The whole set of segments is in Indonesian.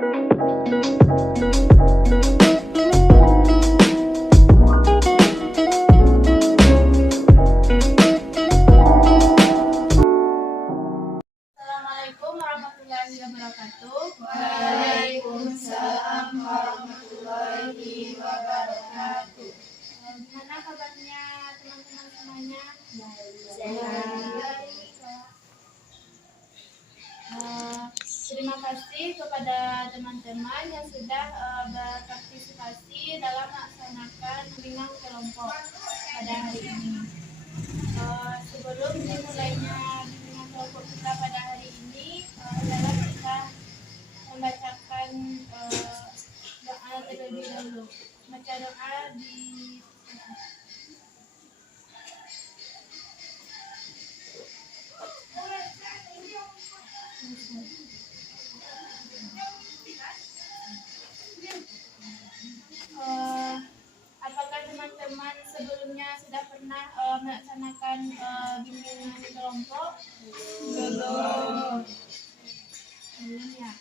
Assalamualaikum warahmatullahi wabarakatuh. Waalaikumsalam warahmatullahi wabarakatuh. Gimana kabarnya teman-teman semuanya? Sehat. Terima kasih kepada teman-teman yang sudah berpartisipasi dalam melaksanakan bimbingan kelompok pada hari ini. Sebelum dimulainya bimbingan kelompok kita pada hari ini, adalah kita membacakan doa terlebih dahulu. Baca doa di apakah teman-teman sebelumnya sudah pernah melaksanakan bimbingan kelompok? Belum. Belum ya.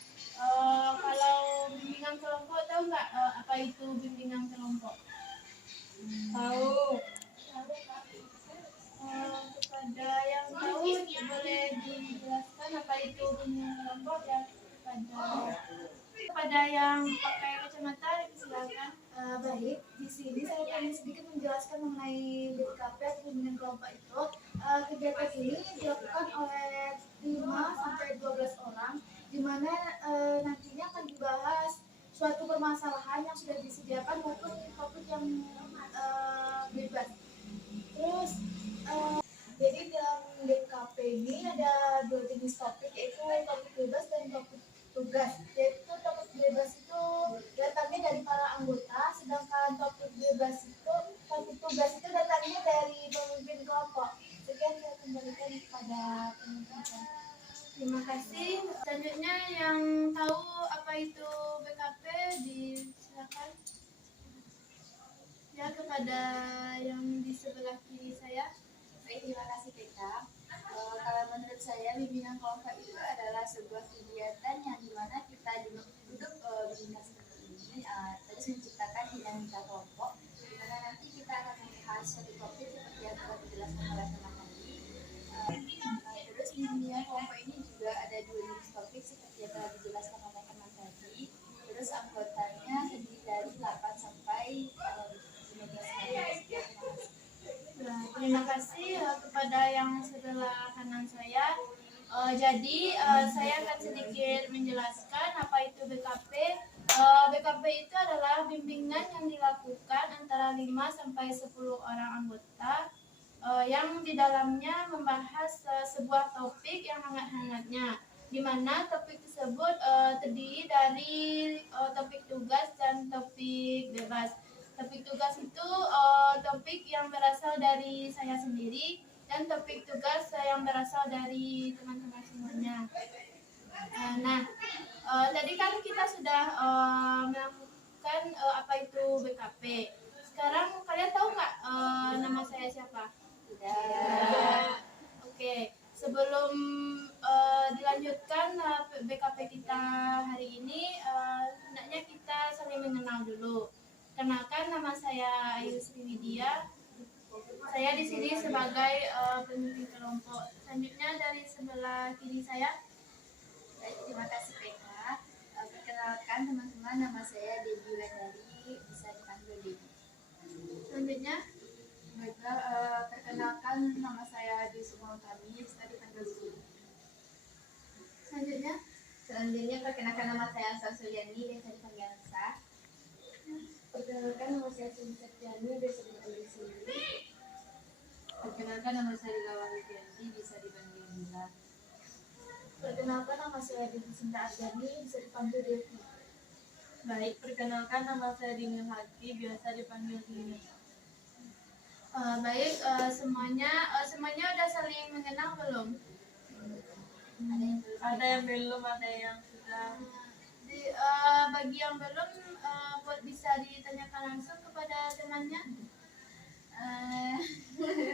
Kalau bimbingan kelompok, tahu nggak apa itu bimbingan kelompok? Tahu. Kepada yang tahu boleh dijelaskan apa itu bimbingan kelompok ya, kepada yang pakai kacamata silakan. Baik, di sini saya akan sedikit menjelaskan mengenai BKP atau bimbingan kelompok itu. Kegiatan ini dilakukan oleh 5 sampai 12 orang, di mana nantinya akan dibahas suatu permasalahan yang sudah disediakan maupun topik yang bebas. Terus jadi dalam BKP ini ada 2 jenis topik, yaitu topik bebas dan topik tugas. Yaitu topik bebas itu datangnya dari para anggota, sedangkan topik tugas itu datangnya dari pemimpin kelompok. Sekian saya kembalikan kepada pemimpin. Terima kasih. Selanjutnya yang tahu apa itu BKP silakan. Ya, kepada yang di sebelah kiri saya. Baik, terima kasih Peka. Kalau menurut saya bimbingan kelompok itu adalah sebuah kegiatan yang dimana kita duduk bimbingan seperti ini terus menciptakan dinamika kelompok, dimana nanti kita akan membahas suatu topik seperti yang telah dijelaskan oleh teman tadi. Terus bimbingan kelompok ini juga ada 2 jenis topik seperti yang telah dijelaskan oleh teman tadi. Terus anggotanya terdiri dari 8 sampai 15. Terima kasih kepada yang sebelah kanan saya. Jadi saya akan sedikit menjelaskan apa itu BKP. BKP itu adalah bimbingan yang dilakukan antara 5 sampai 10 orang anggota yang di dalamnya membahas sebuah topik yang hangat-hangatnya, di mana topik tersebut terdiri dari topik tugas dan topik bebas. Topik tugas itu topik yang berasal dari saya sendiri, dan topik tugas yang berasal dari teman-teman semuanya. Tadi kan kita sudah melakukan apa itu BKP. Sekarang kalian tahu nggak nama saya siapa? Tidak. Oke. Sebelum dilanjutkan BKP kita hari ini, hendaknya kita saling mengenal dulu. Kenalkan, nama saya Ayu Sriwidya. Saya di sini sebagai pemimpin kelompok. Selanjutnya dari sebelah kiri saya. Baik, terima kasih Peka. Perkenalkan teman-teman, nama saya Debbie Wulandari, bisa dipanggil Debbie. Selanjutnya. Baiklah, perkenalkan nama saya Adi Sumantami, bisa dipanggil Suri. Selanjutnya. Selanjutnya perkenalkan nama saya Ansa Suryani, bisa dipanggil Ansa. Perkenalkan nama saya Sumi Septiani, biasa dipanggil Suri. Perkenalkan nama saya Lila Widianti, bisa dipanggil Lila. Perkenalkan nama saya Devi Sinta Arjani, bisa dipanggil Devi. Baik, perkenalkan nama saya Dini Hati, biasa dipanggil Dini. Baik, semuanya udah saling mengenal belum? Ada yang belum, ada yang sudah. Bagi yang belum, bisa ditanyakan langsung kepada temannya.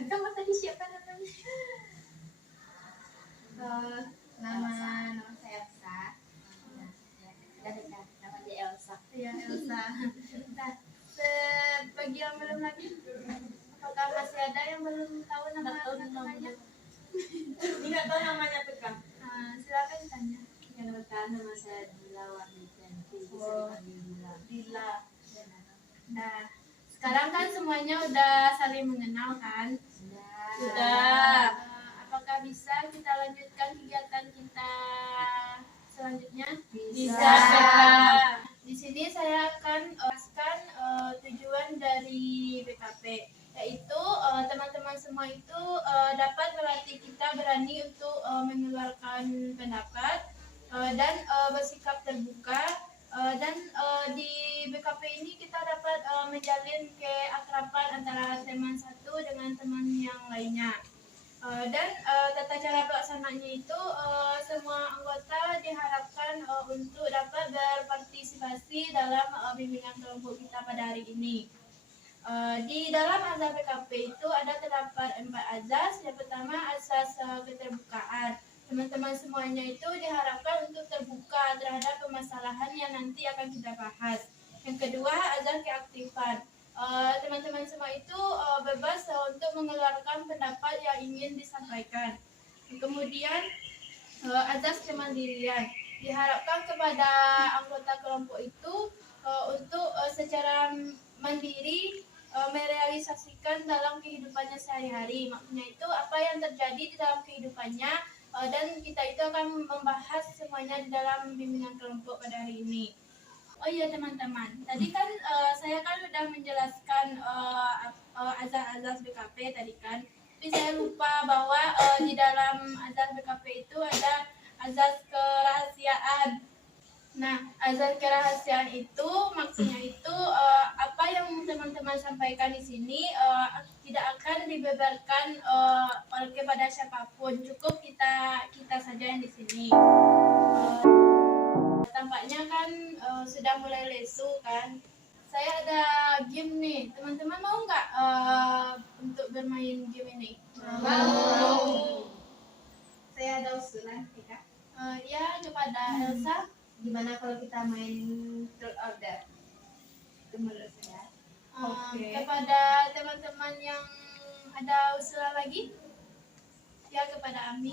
Kamu tadi siapa namanya? Nama saya Sa. nama saya Dila Warnijanti, bisa Oh. dipanggil Dila. Dila. Nah, sekarang kan semuanya udah saling mengenal kan? Sudah. Apakah bisa kita lanjutkan kegiatan kita selanjutnya? Bisa. Di sini saya akan jelaskan tujuan dari BKP, yaitu teman-teman semua itu dapat melatih kita berani untuk mengeluarkan pendapat dan bersikap terbuka. Dan di BKP ini kita dapat menjalin keakraban antara teman satu dengan teman yang lainnya. Dan tata cara pelaksananya itu semua anggota diharapkan untuk dapat berpartisipasi dalam bimbingan kelompok kita pada hari ini. Di dalam azas PKP itu ada terdapat 4 azas. Yang pertama azas keterbukaan. Teman-teman semuanya itu diharapkan untuk terbuka terhadap permasalahan yang nanti akan kita bahas. Yang kedua azas keaktifan. Teman-teman semua itu bebas untuk mengeluarkan pendapat yang ingin disampaikan. Kemudian azas kemandirian. Diharapkan kepada anggota kelompok itu untuk secara mandiri merealisasikan dalam kehidupannya sehari-hari. Maksudnya itu apa yang terjadi di dalam kehidupannya dan kita itu akan membahas semuanya di dalam bimbingan kelompok pada hari ini. Oh iya teman-teman, tadi kan saya kan sudah menjelaskan azas-azas BKP tadi kan, tapi saya lupa bahwa di dalam azas BKP itu ada azas kerahasiaan. Nah, azas kerahasiaan itu maksudnya itu apa yang teman-teman sampaikan di sini tidak akan dibeberkan kepada siapapun, cukup kita saja yang di sini. Tampaknya kan sudah mulai lesu kan. Saya ada game nih. Teman-teman mau nggak untuk bermain game ini? Mau. Saya ada usulan, Tika. Ya, kepada Elsa. Gimana kalau kita main third order? Itu menurut saya. Oke. Kepada teman-teman yang ada usulan lagi? Ya, kepada Ami.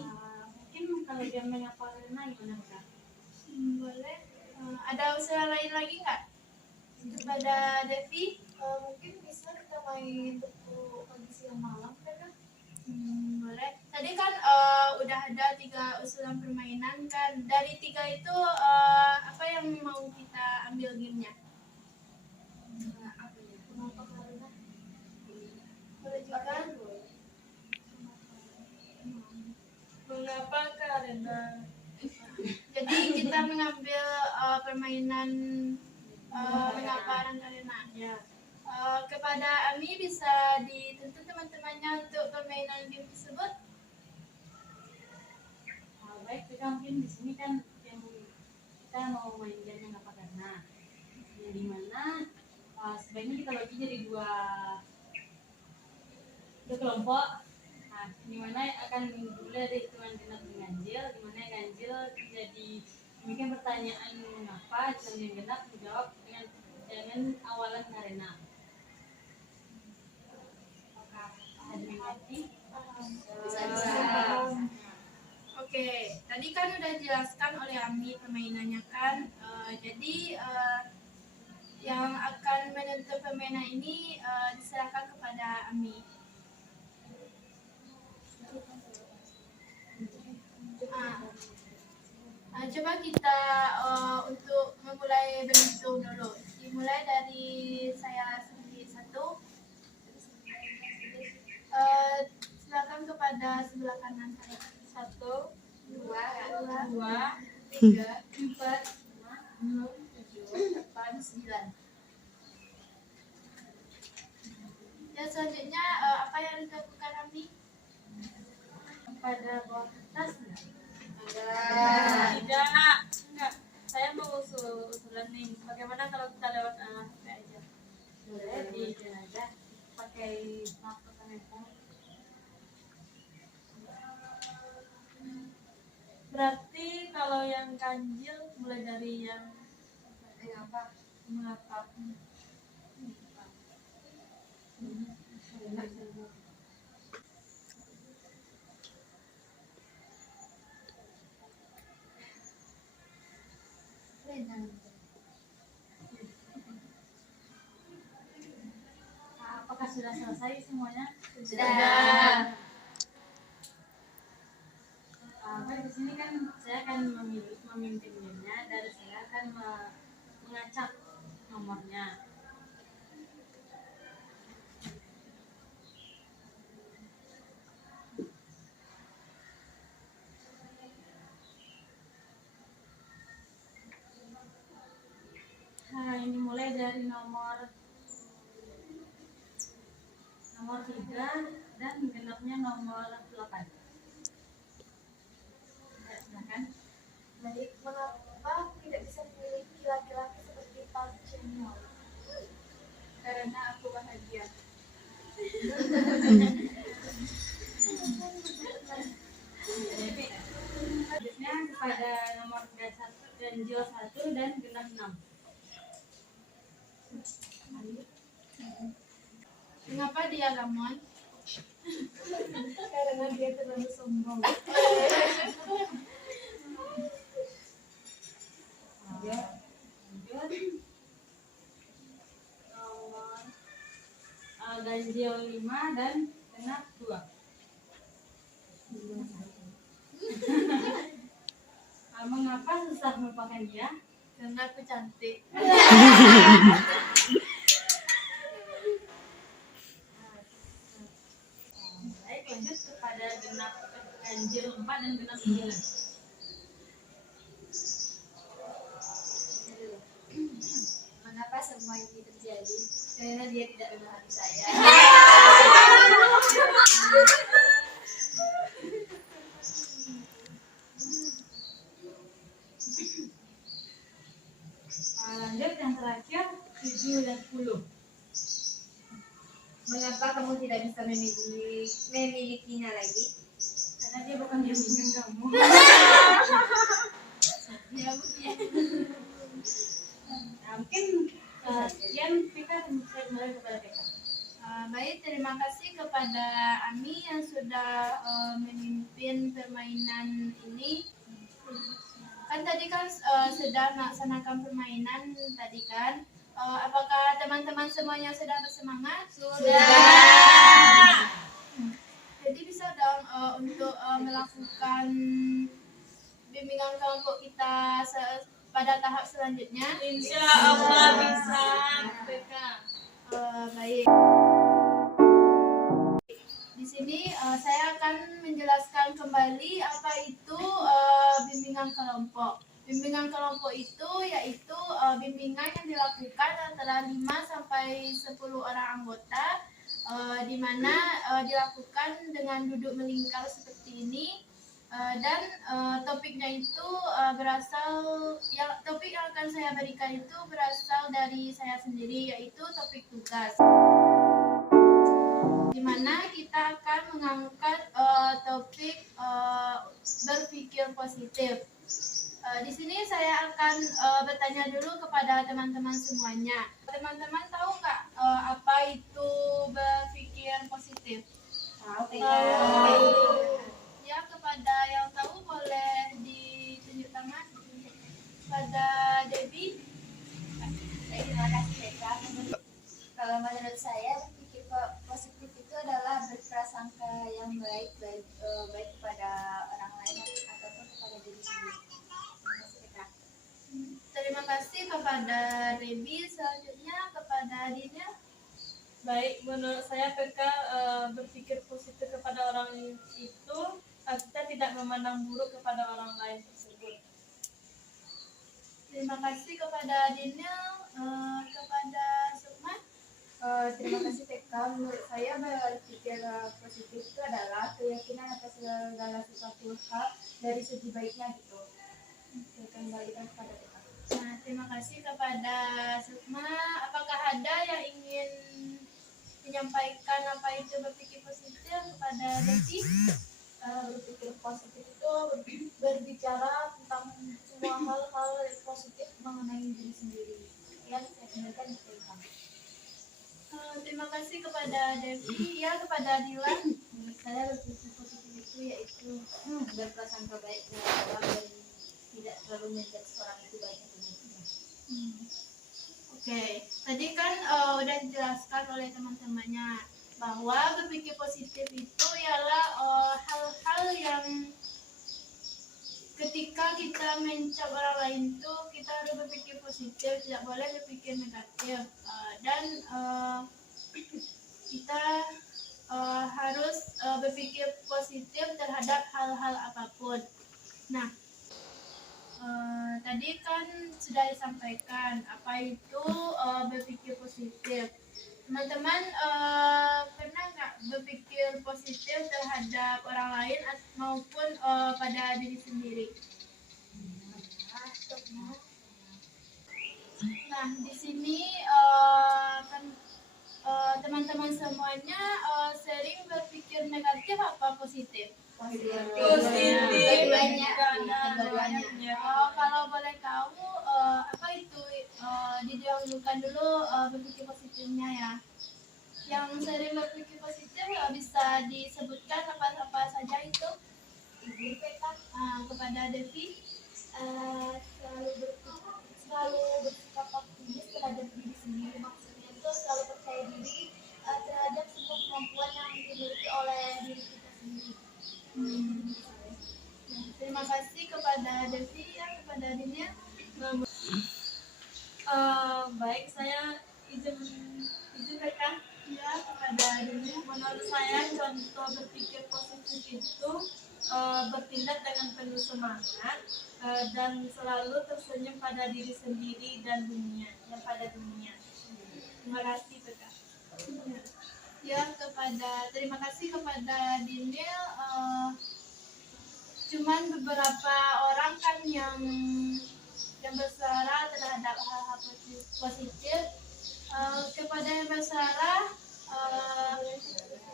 Mungkin kalau dia menyapa Lena gimana Kak? Boleh. Ada usulan lain lagi nggak? Kepada Devi? Mungkin bisa kita main buku pagi siang malam kan? Boleh. Tadi kan udah ada 3 usulan permainan kan. Dari 3 itu apa yang mau kita ambil gamenya? Apa ya? Kenapa karena? Boleh juga. Mengapa karena? Jadi kita mengambil permainan mengapa dan karena. Ya. Kepada Ami bisa dituntut teman-temannya untuk permainan game tersebut. Baik, kita mungkin di sini kan yang kita mau main game yang apa karena yang dimana sebaiknya kita bagi jadi dua kelompok. Nah, dimana akan dimulai dari teman genap dan ganjil, dimana yang ganjil jadi demikian pertanyaan mengapa, dan yang genap menjawab dengan awalan karena. Ada yang ngerti? Oke, tadi kan udah dijelaskan oleh Ami permainannya kan. Jadi yang akan menentukan permainan ini diserahkan kepada Ami. Coba kita untuk memulai berhitung dulu. Dimulai dari saya sendiri satu. Silakan kepada sebelah kanan saya. 1, 2, 3, 4, 5, 6, 7, 8, 9. Ya selanjutnya apa yang dilakukan Ami? Pada bawah kertas nggak? Enggak. Saya mau usulan nih. Bagaimana kalau kita lewat HP aja? Boleh di aja pakai laptop atau handphone. Berarti kalau yang ganjil mulai dari yang Apa? mengapa? Apakah sudah selesai semuanya? Sudah. Di sini kan saya akan memimpinnya dan saya akan mengacak nomornya. Nah, ini mulai dari nomor 3 dan genapnya nomor 8. Ya, silakan. Baik, mengapa tidak bisa memiliki laki-laki seperti Pak Ceniol? Karena aku bahagia. Selanjutnya kepada nomor ganjil 1 dan genap 6. Mengapa dia Ramon? Karena dia terlalu sombong. Lanjut. Nomor ganjil 5 dan genap 2. Mengapa susah melupakan dia? Karena aku cantik. Baik, lanjut kepada genap ganjil 4 dan genap 9. Mengapa semua ini terjadi? Karena dia tidak memahami saya. Lanjut yang terakhir 7 dan 10. Mengapa kamu tidak bisa memilikinya lagi? Karena dia bukan yang bimbing kamu. Ya, mungkin. Nah, mungkin sekian Pika dan saya kembali kepada Pika. Baik, terima kasih kepada Ami yang sudah memimpin permainan ini. Kan tadi kan sedang melaksanakan permainan tadi kan. Apakah teman-teman semuanya sudah bersemangat? Sudah. Jadi bisa dong untuk melakukan bimbingan kelompok kita pada tahap selanjutnya. Insya Allah bisa Pika. Baik. Di sini saya akan menjelaskan kembali apa itu bimbingan kelompok. Bimbingan kelompok itu yaitu bimbingan yang dilakukan antara 5 sampai 10 orang anggota, di mana dilakukan dengan duduk melingkar seperti ini. Dan topiknya itu topik yang akan saya berikan itu berasal dari saya sendiri, yaitu topik tugas, di mana kita akan mengangkat topik berpikir positif. Di sini saya akan bertanya dulu kepada teman-teman semuanya. Teman-teman tahu nggak apa itu berpikir positif? Tahu Ya, kepada yang tahu boleh ditunjuk tangan. Pada Debbie. Terima kasih Peka. Kalau menurut saya berpikir positif itu adalah berprasangka yang baik baik kepada orang lain ataupun kepada diri sendiri. Terima kasih Peka. Terima kasih kepada Debbie. Selanjutnya kepada Dina. Baik, menurut saya PK berpikir positif kepada orang itu kita tidak memandang buruk kepada orang lain tersebut. Terima kasih kepada Dina. Kepada Sukma. Terima kasih Peka. Menurut saya berpikir positif itu adalah keyakinan atas segala sesuatu hal dari segi baiknya gitu. Kembalikan kepada Peka. Nah, terima kasih kepada Sukma. Apakah ada yang ingin menyampaikan apa itu berpikir positif kepada Desi? Berpikir positif itu berbicara tentang semua hal-hal positif mengenai diri sendiri. Yang saya kembalikan ke Peka. Terima kasih kepada Devi. Ya, kepada Dilan. Menurut saya berpikir positif itu yaitu berprasangka baik terhadap orang dan tidak terlalu menjudge orang itu baik atau buruk. Oke, tadi kan udah dijelaskan oleh teman-temannya bahwa berpikir positif itu ialah hal-hal yang ketika kita mencap orang lain tuh kita harus berpikir positif, tidak boleh berpikir negatif. Dan kita harus berpikir positif terhadap hal-hal apapun. Nah, tadi kan sudah disampaikan apa itu berpikir positif. Teman-teman pernah nggak berpikir positif terhadap orang lain maupun pada diri sendiri? Nah, di sini kan teman-teman semuanya sering berpikir negatif apa positif? Positif. Keduanya. Kalau boleh tahu apa itu didahulukan dulu berpikir positifnya ya. Yang sering berpikir positif bisa disebutkan apa saja itu? Kepada Devi. Selalu bersikap optimis terhadap diri sendiri, maksudnya itu selalu percaya diri terhadap semua kemampuan yang dimiliki oleh diri kita sendiri. Terima kasih kepada Devi ya, kepada Dinia. Baik, saya izin rekan. Ya, kepada Dinia. Menurut saya contoh berpikir positif itu bertindak dengan penuh semangat dan selalu tersenyum pada diri sendiri dan dunia. Terima kasih Kak. Ya, terima kasih kepada Dinil. Cuman beberapa orang kan yang bersuara terhadap hal-hal positif. Kepada yang bersuara,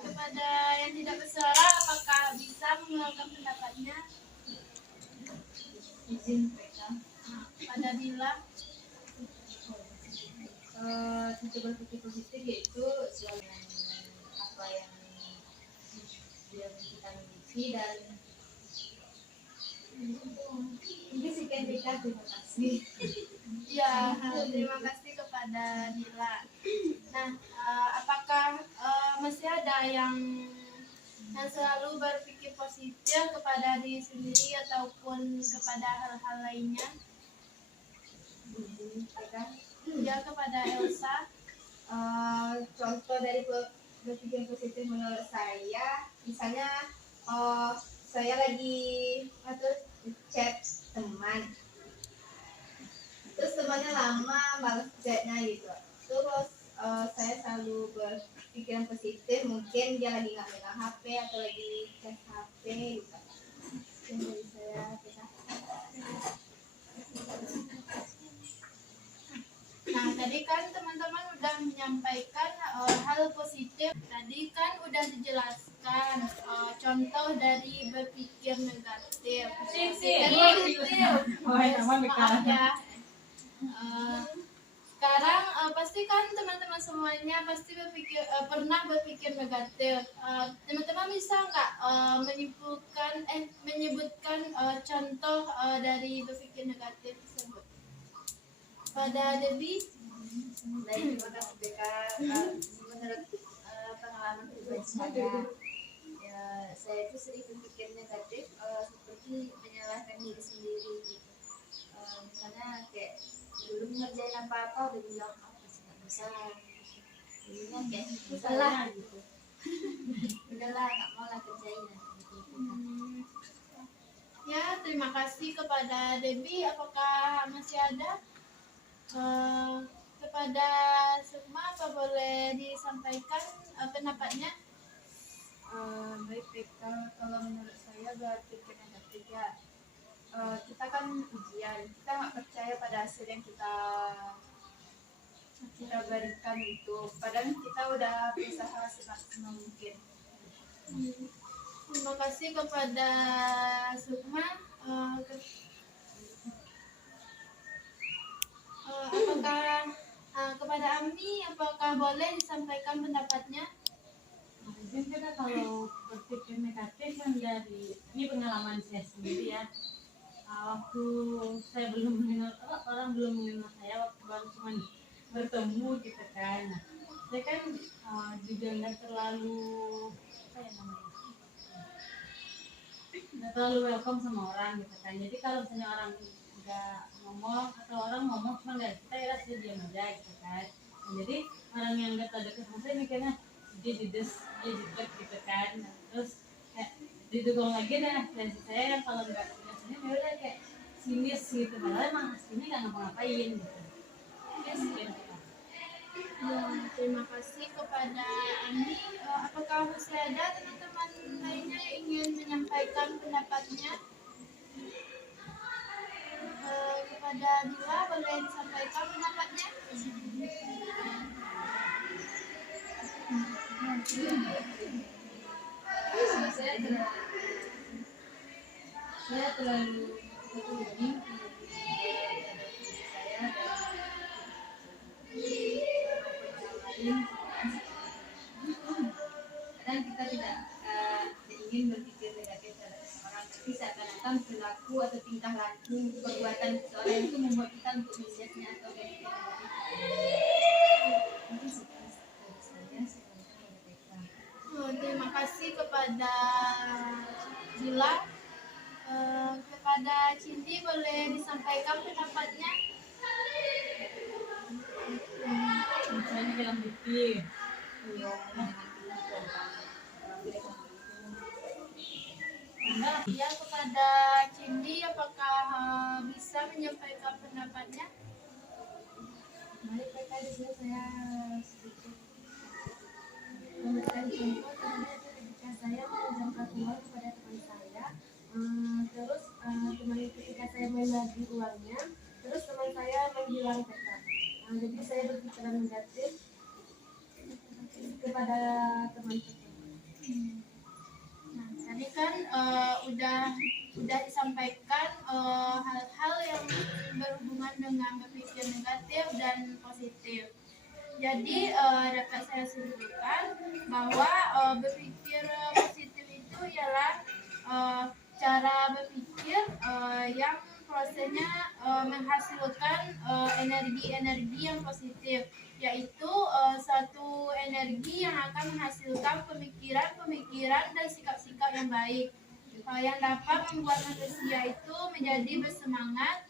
kepada yang tidak bersuara, apakah bisa mengeluarkan pendapatnya? Izin mereka. Pada Bila. Tentu berpikir positif yaitu selalu apa yang kita miliki dan ini sekian kita, terima kasih. Ya, terima kasih kepada Dila. Nah, apakah masih ada yang selalu berpikir positif kepada diri sendiri ataupun kepada hal-hal lainnya? Ya, kepada Elsa. Contoh dari berpikir positif menurut saya, misalnya saya lagi chat teman, terus temannya lama balas chatnya gitu, terus saya selalu berpikiran positif, mungkin dia lagi nggak megang HP atau lagi chat HP gitu. Yang dari saya kita. Nah, tadi kan teman-teman udah menyampaikan hal positif. Tadi kan udah dijelaskan contoh dari berpikir negatif. Maaf ya. Sekarang pasti kan teman-teman semuanya pasti pernah berpikir negatif. Teman-teman bisa nggak menyebutkan contoh dari berpikir negatif tersebut? Pada Debbie. Baik, terima kasih Beka. Menurut pengalaman pribadi saya itu sering berpikir negatif seperti menyalahkan diri sendiri gitu. Misalnya kayak dulu ngerjain apa-apa udah bilang pasti nggak bisa, jadinya kayak udahlah gitu, udahlah nggak mau lah kerjain gitu. Ya, terima kasih kepada Debbie. Apakah masih ada? Kepada Sukma, apa boleh disampaikan pendapatnya? Baik Beka, kalau menurut saya berpikir negatif ya, kita kan ujian, kita nggak percaya pada hasil yang kita berikan itu, padahal kita udah berusaha semaksimal mungkin. Terima kasih kepada Sukma. Apakah kepada Ami, apakah boleh disampaikan pendapatnya? Mungkin kita kalau berpikir negatif kan dari ini pengalaman saya sendiri ya. Waktu saya belum mengenal orang belum mengenal saya, nggak terlalu welcome sama orang gitu kan. Jadi kalau misalnya orang nggak ngomong atau orang ngomong cuma nggak kita ya sih diam aja gitu kan. Nah, jadi orang yang nggak terdekat sama saya mikirnya dia judes, dia judes gitu kan. Nah, terus kayak didukung lagi dah dan saya yang kalau nggak punya senyum ya udah kayak sinis gitu, padahal emang aslinya nggak ngapa-ngapain gitu. Ya, terima kasih kepada Ani. Apakah masih ada teman-teman lainnya yang ingin menyampaikan pendapatnya? Kepada Dila, boleh disampaikan pendapatnya? Saya terlalu ini kadang kita tidak ingin berpikir negatif terhadap seseorang, tapi seakan-akan perilaku atau tingkah laku perbuatan seseorang itu membuat kita untuk melihatnya atau berpikir negatif. Terima kasih kepada Dila. Kepada Cindy boleh disampaikan pendapatnya? Misalnya dalam bukti Ya, kepada Cindy, apakah bisa menyampaikan pendapatnya? Mari PK di sini saya sedikit memberikan contoh terhadap ketika saya menjamkan uang kepada teman saya. Terus teman ketika saya membagi uangnya, terus teman saya menghilang PK. Jadi saya berpikiran negatif kepada teman tersebut. Nah, tadi kan udah disampaikan hal-hal yang berhubungan dengan berpikir negatif dan positif. Jadi dapat saya simpulkan bahwa berpikir positif itu ialah cara berpikir yang prosesnya menghasilkan energi-energi yang positif, yaitu suatu energi yang akan menghasilkan pemikiran-pemikiran dan sikap-sikap yang baik, yang dapat membuat manusia itu menjadi bersemangat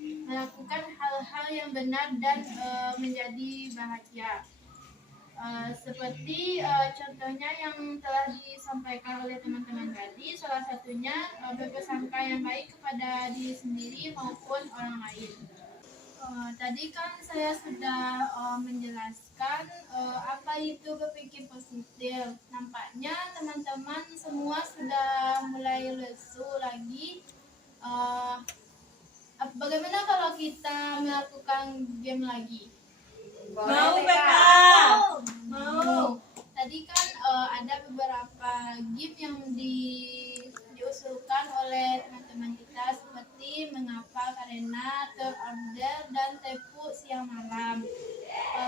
melakukan hal-hal yang benar dan menjadi bahagia. Seperti contohnya yang telah disampaikan oleh teman-teman tadi, salah satunya berprasangka yang baik kepada diri sendiri maupun orang lain. Tadi kan saya sudah menjelaskan apa itu berpikir positif. Nampaknya teman-teman semua sudah mulai lesu lagi. Bagaimana kalau kita melakukan game lagi? Mau PK. Mau. Tadi kan ada beberapa game yang diusulkan oleh teman-teman kita seperti mengapa, karena, terorder, dan tepu siang malam.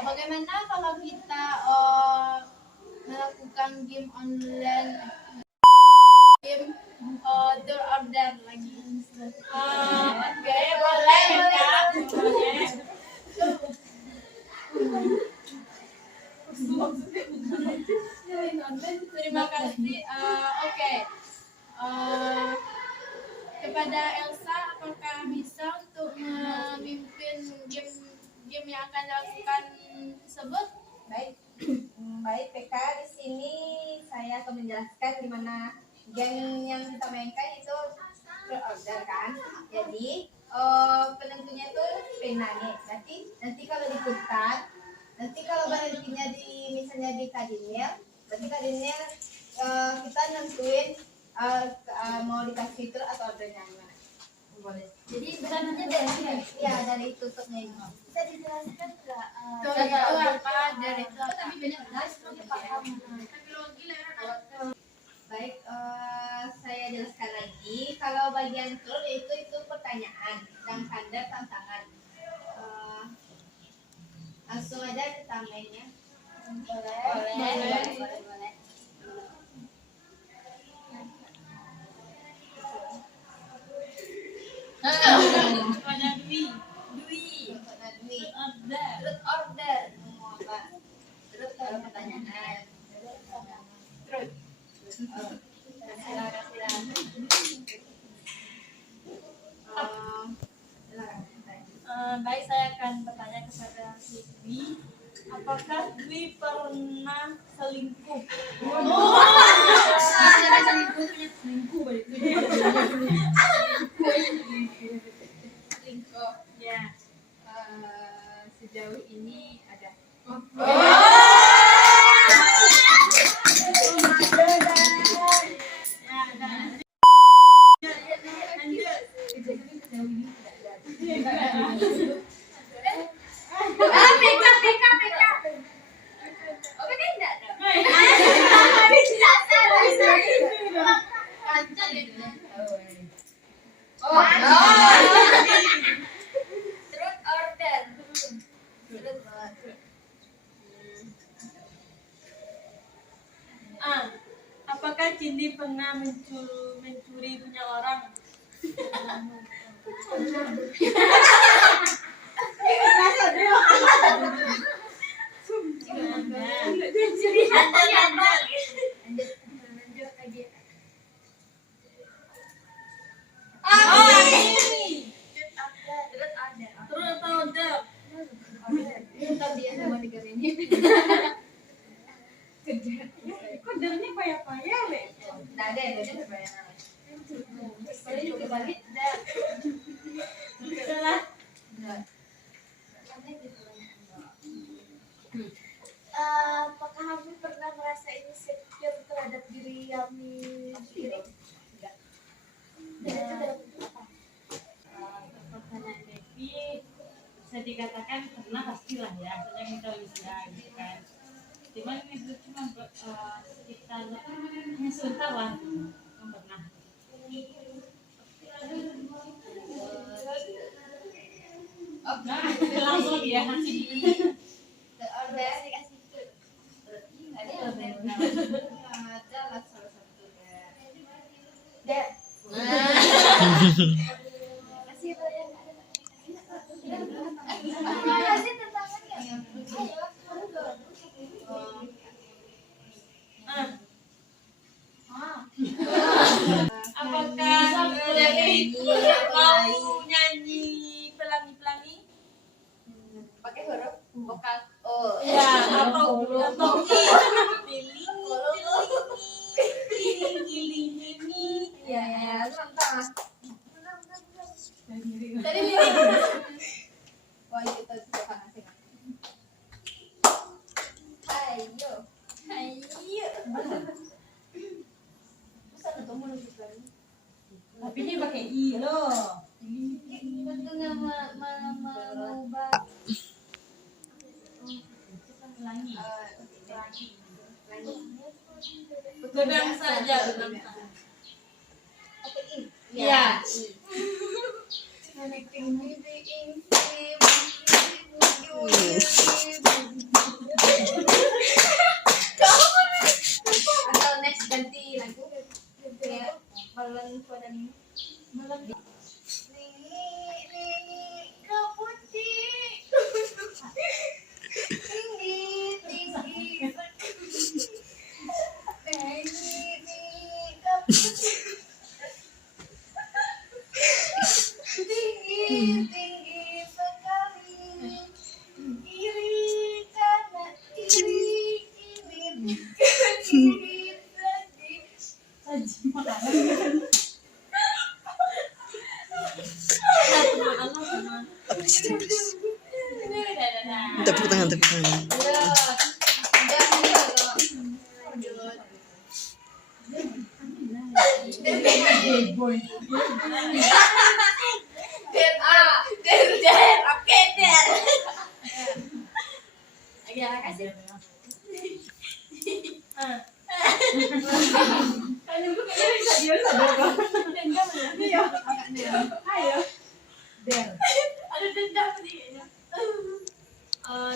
Bagaimana kalau kita melakukan game online, game terorder lagi? Oke, boleh Kak. Boleh. Terima kasih. Oke. Kepada Elsa, apakah bisa untuk memimpin game yang akan dilakukan tersebut? Baik PK, di sini saya akan menjelaskan di mana game yang kita mainkan itu terorder kan. Jadi penentunya itu pena nih. Nanti kalau diputar, nanti kalau berhentinya misalnya di kadinil, berarti kadinil kita nentuin mau dikasih fitur atau ordernya gimana. Boleh. Jadi berhentinya dari sini. Iya, dari tutupnya ini. Bisa dijelaskan nggak? Tuh, itu apa? Dari itu apa? Tapi banyak guys, paham. Baik, saya jelaskan lagi. Kalau bagian tool itu pertanyaan, dan tanda tantangan. Langsung aja kita mainnya. Boleh. Kepada Dwi. Truth order. Mau apa? Truth pertanyaan. Truth. Kasih. Baik, saya akan bertanya kepada Dwi. Apakah Dwi pernah selingkuh? Selingkuh. Ya. Sejauh ini ada. Apakah Cindy pernah mencuri punya orang? Terus atau udah? Kok darahnya payah-payah, Le? Nggak ada yang beda berbayangan. Itulah. Apakah Hami pernah merasa insecure terhadap diri Hami sendiri? Enggak. Dan itu dalam bentuk apa? Pertanyaan Devi bisa dikatakan pernah pastilah ya, soalnya kita usia gitu kan. Cuman itu cuma sekitar hanya sebentar lah, belum pernah. Nah, langsung ya. Order dikasih itu. Tadi order. Ada lah salah satu. Dan Kasih banyak. kasih tantangannya. Ayo, Apakah Devi mau nyanyi pelangi-pelangi? Pakai huruf vokal O. Ya, atau piling. Iya, ya, nonton. Tadi lirik. Wah, kita juga kan asing. Ayo. Masa ketemu lagi kan? Tapi ini pakai I loh. Betul nama mengubah. Pelangi. Genang saja, genang saja. Iya. Atau next ganti lagu ya balon pada nih balon kau putih tinggi kau tinggi sekali iri karena iri Tepuk tangan, tepuk tangan.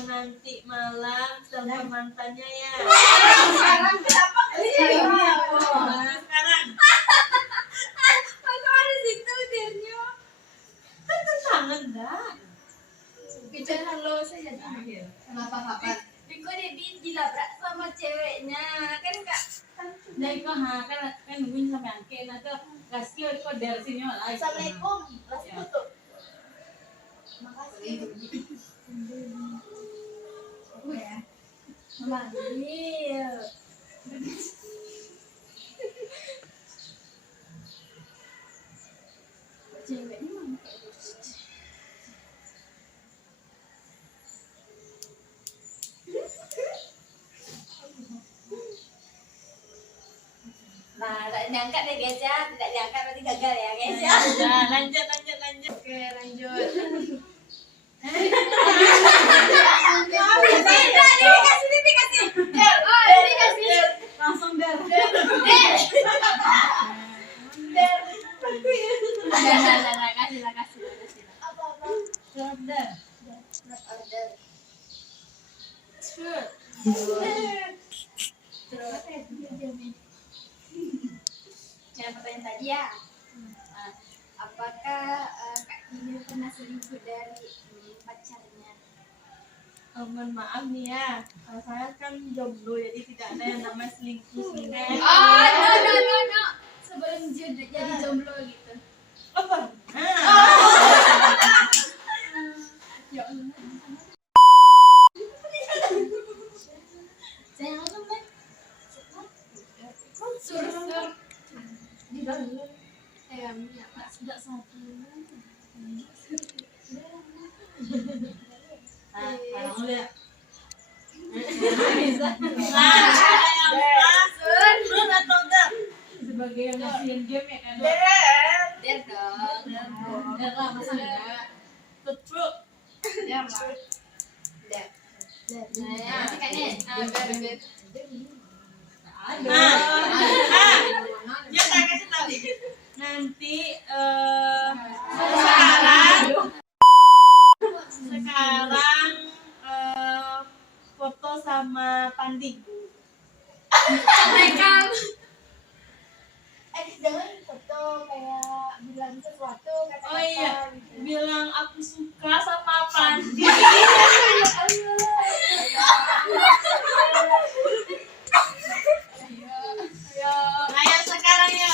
Nanti malam sama mantannya ya. sekarang kenapa Sekarang aku ada situ dirnya kan tantangan dah. bicara halo saja kenapa kapan Biko Debi dilabrak sama ceweknya kan kak Dari kok kan nungguin sampai angke nanti kasih kok dari sini lah. Assalamualaikum. Kelas tutup. Makasih. Manggil. Ceweknya mana kayak gitu? Nah, tak diangkat deh guys ya. Tidak diangkat berarti gagal ya guys ya. Nah, lanjut. Oke, lanjut. Langsung dar. Kasih. Apa-apa? Dar. Order. Yang pertanyaan tadi ya. Nah, apakah Kak Dini pernah selingkuh dari pacarnya? Mohon maaf nih ya, saya kan jomblo jadi tidak ada yang namanya selingkuh. No. Sebelum jadi jomblo gitu. Apa? Saya nggak tahu, Sur. tidak satu. Nah, sekarang lu ya. Sun atau enggak? Sebagai yang ngasihin game ya kan. Der dong. Dar lah, masa enggak? Betul. Ya lah. Nah, kayaknya Ya saya kasih tahu. Nanti sekarang foto sama Pandi. Jangan foto kayak bilang sesuatu kata-kata. Oh iya, gitu. bilang aku suka sama Pandi. Ayo sekarang ya.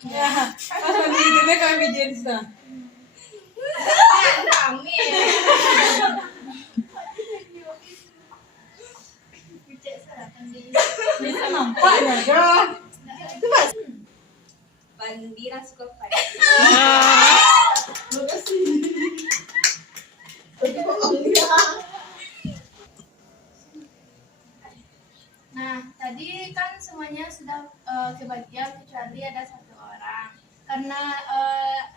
Ya, pas lagi hidupnya kayak bikin sah. Bisa nampak ya, Pandi langsung ke Pak. Nah, tadi kan semuanya sudah kebagian kecuali ada satu orang. Karena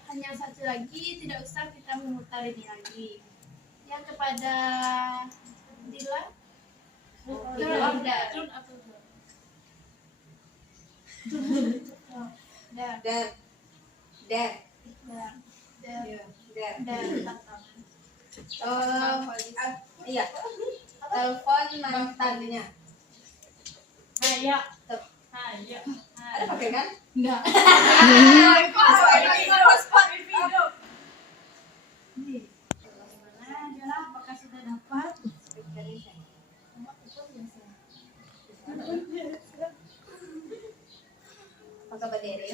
hanya satu lagi, tidak usah kita memutar ini lagi. Ya, kepada Dila. Order. Dar. Dar. Dar. Dar. Dar. Dar. Iya. Telepon mantannya. Ayo. Ayo. Ada pakai kan? Apakah sudah dapat? Apa kabar Dere?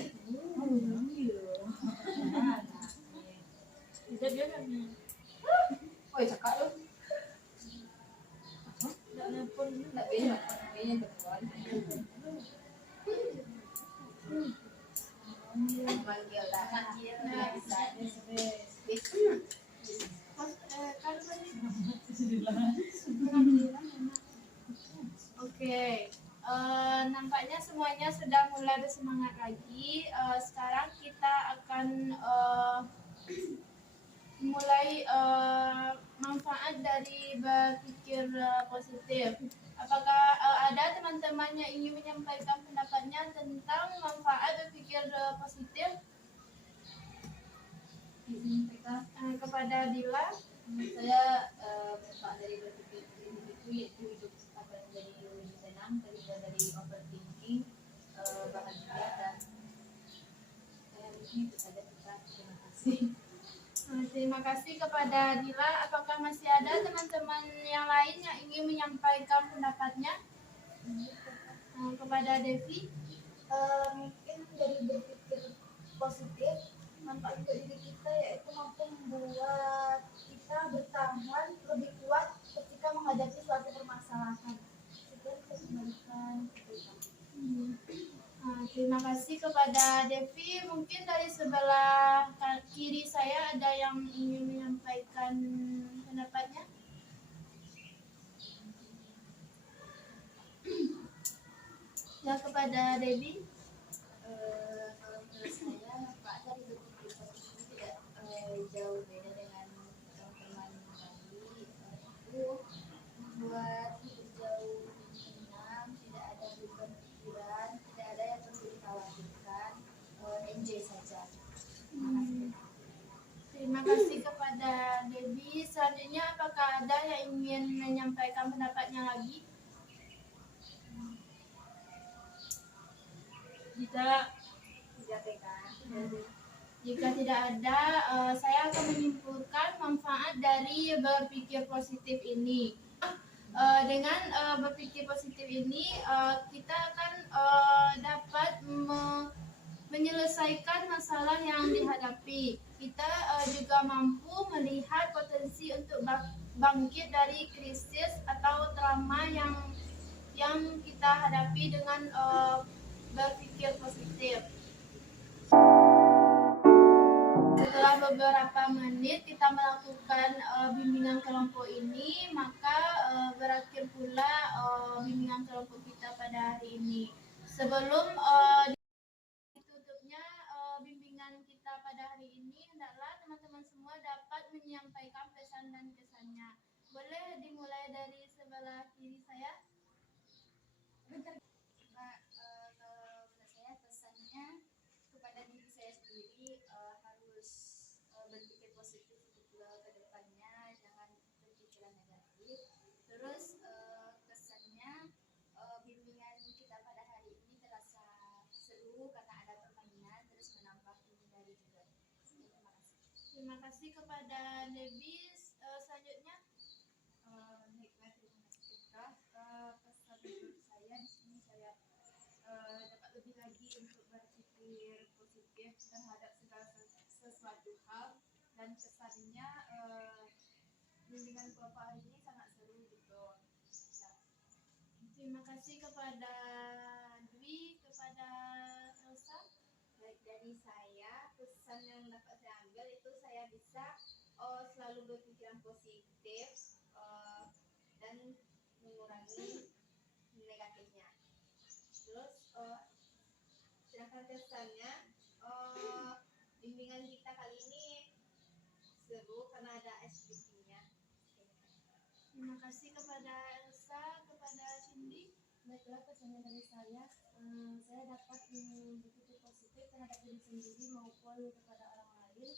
Tidak dia kami. Oh, cakap lu. Tidak nelpon. Enggak bisa. Kayaknya telepon. Manggil lah. Oke, nampaknya semuanya sudah mulai bersemangat lagi. Sekarang kita akan mulai manfaat dari berpikir positif. Apakah ada teman-teman yang ingin menyampaikan pendapatnya tentang manfaat berpikir positif? Kepada Dila. Saya manfaat dari berpikir itu yaitu hidup akan menjadi lebih tenang, terhindar dari overthinking, bahagia dan saya mungkin itu saja kita. Terima kasih. Terima kasih kepada Dila. Apakah masih ada teman-teman yang lain yang ingin menyampaikan pendapatnya? Kepada Devi. Mungkin dari berpikir kepada Devi, mungkin dari sebelah kiri saya ada yang ingin menyampaikan pendapatnya. Ya, kepada Devi. Kalau menurut saya manfaat dari berpikir positif itu tidak jauh beda dengan teman-teman tadi. Itu membuat hidup jauh lebih tenang, tidak ada beban pikiran, tidak ada yang perlu dikhawatirkan, enjoy saja. Terima kasih kepada Devi. Selanjutnya apakah ada yang ingin menyampaikan pendapatnya lagi? Tidak. Tidak PK. Jika tidak ada, saya akan menyimpulkan manfaat dari berpikir positif ini. Dengan berpikir positif ini, kita akan dapat menyelesaikan masalah yang dihadapi. Kita juga mampu melihat potensi untuk bangkit dari krisis atau trauma yang kita hadapi dengan berpikir positif. Setelah beberapa menit kita melakukan bimbingan kelompok ini, maka berakhir pula bimbingan kelompok kita pada hari ini. Sebelum ditutupnya bimbingan kita pada hari ini, hendaklah teman-teman semua dapat menyampaikan pesan dan kesannya. Boleh dimulai dari sebelah kiri saya? Kalau menurut saya pesannya kepada diri saya sendiri harus berpikir positif untuk ke depannya, jangan berpikiran negatif. Terus kesannya bimbingan kita pada hari ini terasa seru karena ada permainan, terus menambah ilmu dari juga. Terima kasih. Terima kasih kepada Devi. Selanjutnya. Baiklah, terima kasih Kak. Pesan menurut saya di sini saya dapat lebih lagi untuk berpikir positif terhadap segala sesuatu hal, dan kesannya bimbingan kelompok hari ini sangat seru gitu. Ya. Terima kasih kepada Dwi, kepada Elsa. Baik, dari saya pesan yang dapat saya ambil itu saya bisa selalu berpikiran positif dan mengurangi negatifnya. Terus sedangkan kesannya bimbingan kita kali ini seru karena ada SPP-nya. Terima kasih kepada Elsa, kepada Cindy. Baiklah, pesannya dari saya dapat berpikir positif terhadap diri sendiri maupun kepada orang lain.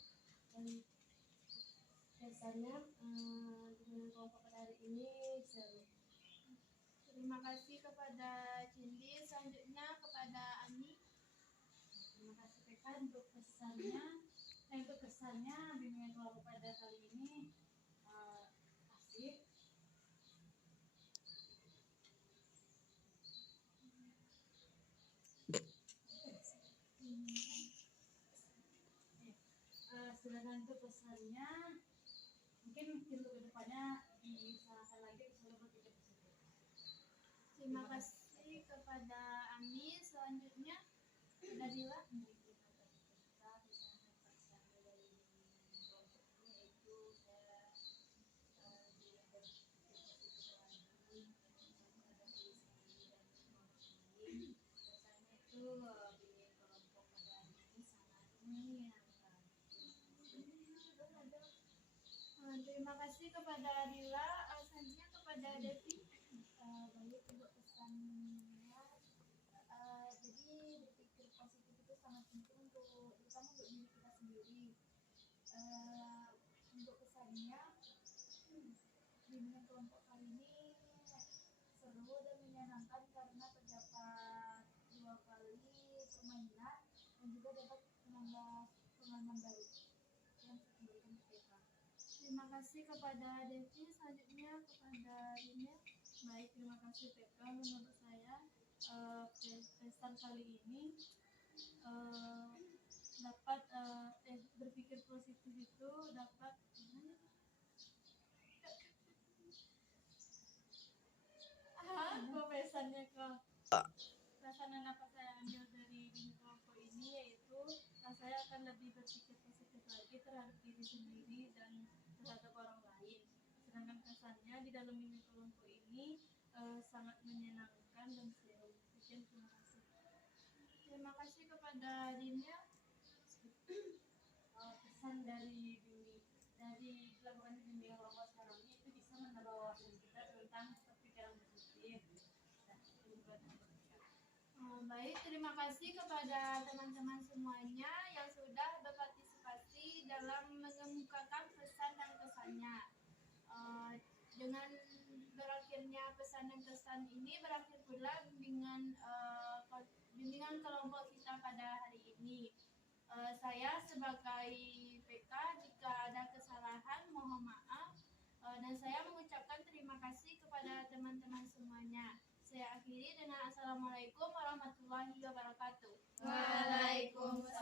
Dan kesannya dengan kelompok pada hari ini seru. Terima kasih kepada Cindy. Selanjutnya kepada Ani. Terima kasih PK untuk kesannya bimbingan kelompok pada kali ini asik. Sedangkan untuk pesannya mungkin untuk kedepannya diusahakan lagi selalu berpikir positif. Terima kasih kepada Ani. Selanjutnya kepada Dila. Terima kasih kepada Dila. Selanjutnya kepada Devi. Baik, untuk pesannya jadi berpikir positif itu sangat penting terutama untuk diri kita sendiri. Untuk kesannya bimbingan kelompok kali ini seru dan menyenangkan karena terdapat 2 kali permainan dan juga dapat menambah pengalaman baru yang saya kembalikan ke PK. Terima kasih kepada Devi. Selanjutnya kepada Rimel. Baik, terima kasih PK. Menurut saya pesan kali ini dapat berpikir positif itu dapat pesannya ke perasaan apa saya ambil dari kelompok ini lebih berpikir positif lagi terhadap diri sendiri dan terhadap orang lain. Sedangkan kesannya di dalam mimpi kelompok ini sangat menyenangkan dan seru. Sekian, terima kasih. Terima kasih kepada Dinda. Pesan dari dilakukan bimbingan kelompok sekarang ini itu bisa menambah wawasan kita tentang pikiran positif. Dan itu buat kita. Baik, terima kasih kepada teman-teman semuanya yang sudah berpartisipasi dalam mengemukakan pesan dan kesannya. Dengan berakhirnya pesan dan kesan ini berakhir pula bimbingan kelompok kita pada hari ini. Saya sebagai PK jika ada kesalahan mohon maaf dan saya mengucapkan terima kasih kepada teman-teman semuanya. Saya akhiri dengan Assalamualaikum warahmatullahi wabarakatuh. Waalaikumsalam.